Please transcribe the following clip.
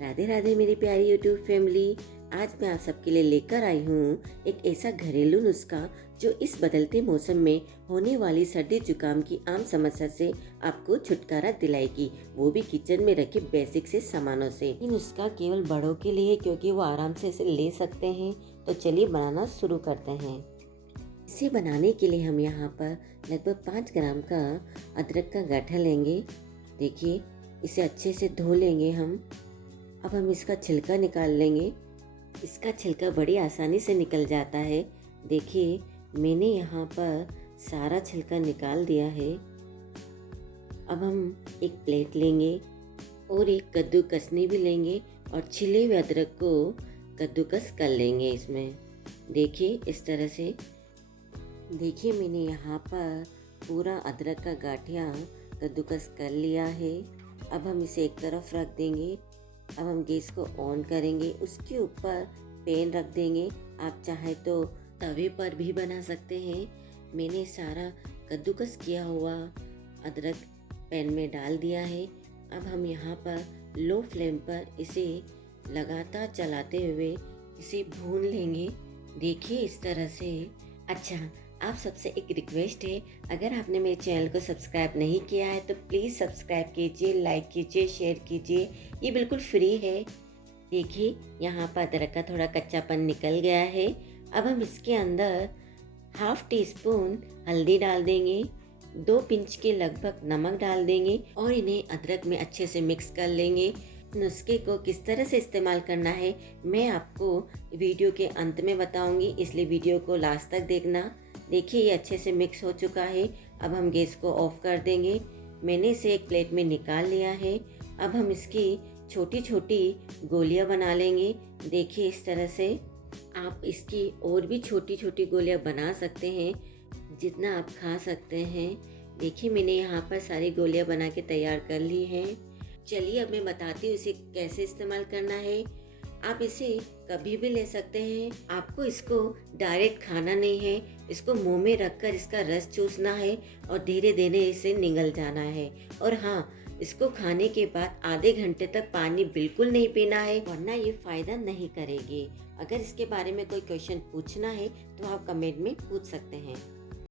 राधे राधे मेरी प्यारी YouTube family. आज मैं आप सबके लिए लेकर आई हूँ एक ऐसा घरेलू नुस्खा जो इस बदलते मौसम में होने वाली सर्दी जुकाम की आम समस्या से आपको छुटकारा दिलाएगी, वो भी किचन में रखे बेसिक से सामानों से। ये नुस्खा केवल बड़ों के लिए है क्योंकि वो आराम से इसे ले सकते हैं। तो चलिए बनाना शुरू करते हैं। इसे बनाने के लिए हम यहाँ पर लगभग 5 ग्राम का अदरक का गट्ठा लेंगे। देखिए, इसे अच्छे से धो लेंगे हम। अब हम इसका छिलका निकाल लेंगे। इसका छिलका बड़ी आसानी से निकल जाता है। देखिए, मैंने यहाँ पर सारा छिलका निकाल दिया है। अब हम एक प्लेट लेंगे और एक कद्दू कसनी भी लेंगे और छिले हुए अदरक को कद्दूकस कर लेंगे इसमें। देखिए, इस तरह से। देखिए, मैंने यहाँ पर पूरा अदरक का गाठिया कद्दूकस कर लिया है। अब हम इसे एक तरफ रख देंगे। अब हम गैस को ऑन करेंगे, उसके ऊपर पैन रख देंगे। आप चाहे तो तवे पर भी बना सकते हैं। मैंने सारा कद्दूकस किया हुआ अदरक पैन में डाल दिया है। अब हम यहाँ पर लो फ्लेम पर इसे लगातार चलाते हुए इसे भून लेंगे। देखिए, इस तरह से। अच्छा, आप सबसे एक रिक्वेस्ट है, अगर आपने मेरे चैनल को सब्सक्राइब नहीं किया है तो प्लीज़ सब्सक्राइब कीजिए, लाइक कीजिए, शेयर कीजिए। ये बिल्कुल फ्री है। देखिए, यहाँ पर अदरक का थोड़ा कच्चापन निकल गया है। अब हम इसके अंदर ½ टी स्पून हल्दी डाल देंगे, 2 पिंच के लगभग नमक डाल देंगे और इन्हें अदरक में अच्छे से मिक्स कर लेंगे। नुस्खे को किस तरह से इस्तेमाल करना है मैं आपको वीडियो के अंत में बताऊंगी, इसलिए वीडियो को लास्ट तक देखना। देखिए, ये अच्छे से मिक्स हो चुका है। अब हम गैस को ऑफ कर देंगे। मैंने इसे एक प्लेट में निकाल लिया है। अब हम इसकी छोटी छोटी गोलियां बना लेंगे। देखिए, इस तरह से। आप इसकी और भी छोटी छोटी गोलियां बना सकते हैं, जितना आप खा सकते हैं। देखिए, मैंने यहाँ पर सारी गोलियां बना के तैयार कर ली हैं। चलिए, अब मैं बताती हूँ इसे कैसे इस्तेमाल करना है। आप इसे कभी भी ले सकते हैं। आपको इसको डायरेक्ट खाना नहीं है, इसको मुंह में रखकर इसका रस चूसना है और धीरे धीरे इसे निगल जाना है। और हाँ, इसको खाने के बाद आधे घंटे तक पानी बिल्कुल नहीं पीना है, वरना ये फायदा नहीं करेगी। अगर इसके बारे में कोई क्वेश्चन पूछना है तो आप कमेंट में पूछ सकते हैं।